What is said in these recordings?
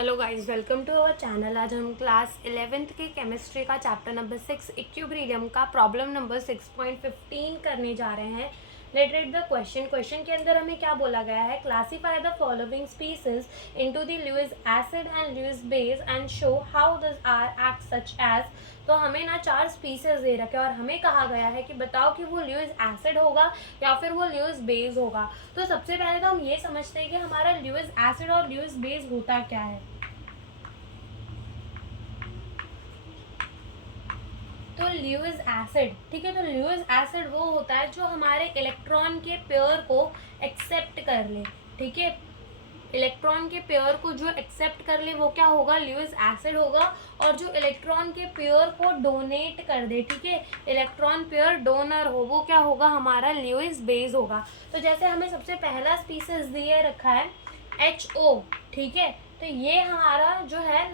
Hello guys, welcome to our channel. आज हम class 11th के केमिस्ट्री का चैप्टर नंबर 6 इक्विलिब्रियम का प्रॉब्लम नंबर 6.15 करने जा रहे हैं। लेट रीड द क्वेश्चन के अंदर हमें क्या बोला गया है, classify the following species into the Lewis acid and Lewis base and show how this are act such as. तो हमें ना 4 स्पीसीज दे रखे और हमें कहा गया है कि बताओ कि वो लुईस एसिड होगा या फिर वो लुईस बेस होगा। तो सबसे पहले तो हम ये समझते हैं कि हमारा लुईस एसिड और लुईस बेस होता क्या है। तो लुईस एसिड, ठीक है, तो लुईस एसिड वो होता है जो हमारे इलेक्ट्रॉन के पेयर को एक्सेप्ट कर ले। ठीक है, इलेक्ट्रॉन के पेयर को जो एक्सेप्ट कर ले वो क्या होगा, लुईस एसिड होगा। और जो इलेक्ट्रॉन के पेयर को डोनेट कर दे, ठीक है, इलेक्ट्रॉन पेयर डोनर हो, वो क्या होगा, हमारा लुईस बेस होगा। तो जैसे हमें सबसे पहला स्पीसीज दिए रखा है HO, ठीक है, तो ये हमारा जो है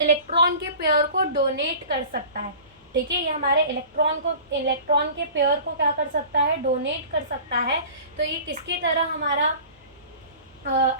इलेक्ट्रॉन के पेयर को डोनेट कर सकता है। ठीक है, ये हमारे इलेक्ट्रॉन के पेयर को क्या कर सकता है, डोनेट कर सकता है। तो ये किसकी तरह हमारा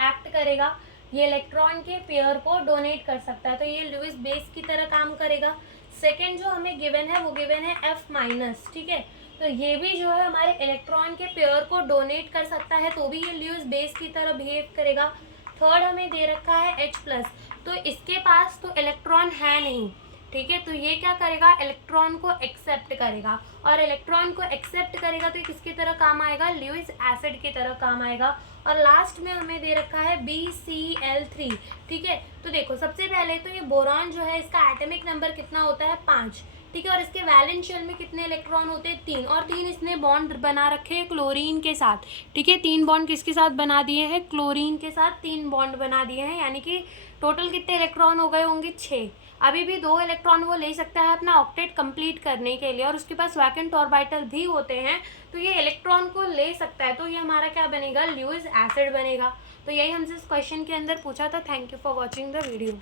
एक्ट करेगा, ये इलेक्ट्रॉन के पेयर को डोनेट कर सकता है, तो ये लुईस बेस की तरह काम करेगा। सेकेंड जो हमें गिवन है वो गिवन है F-, ठीक है, तो ये भी जो है हमारे इलेक्ट्रॉन के पेयर को डोनेट कर सकता है, तो भी ये लुईस बेस की तरह बिहेव करेगा। थर्ड हमें दे रखा है H+, तो इसके पास तो इलेक्ट्रॉन है नहीं, ठीक है, तो ये क्या करेगा, इलेक्ट्रॉन को एक्सेप्ट करेगा, और इलेक्ट्रॉन को एक्सेप्ट करेगा तो ये किसकी तरह काम आएगा, लुईस एसिड की तरह काम आएगा। और लास्ट में हमें दे रखा है BCl3, ठीक है, तो देखो सबसे पहले तो ये बोरॉन जो है इसका एटॉमिक नंबर कितना होता है, 5, ठीक है, और इसके वैलेंस शेल में कितने इलेक्ट्रॉन होते हैं, 3, और 3 इसने बॉन्ड बना रखे हैं क्लोरीन के साथ। ठीक है, 3 बॉन्ड किसके साथ बना दिए हैं, क्लोरीन के साथ 3 बॉन्ड बना दिए हैं, यानी कि टोटल कितने इलेक्ट्रॉन हो गए होंगे, 6। अभी भी 2 इलेक्ट्रॉन वो ले सकता है अपना ऑक्टेट कंप्लीट करने के लिए, और उसके पास वैकेंट ऑर्बिटल भी होते हैं, तो ये इलेक्ट्रॉन को ले सकता है, तो ये हमारा क्या बनेगा, लुईस एसिड बनेगा। तो यही हमसे इस क्वेश्चन के अंदर पूछा था। Thank you for watching the video.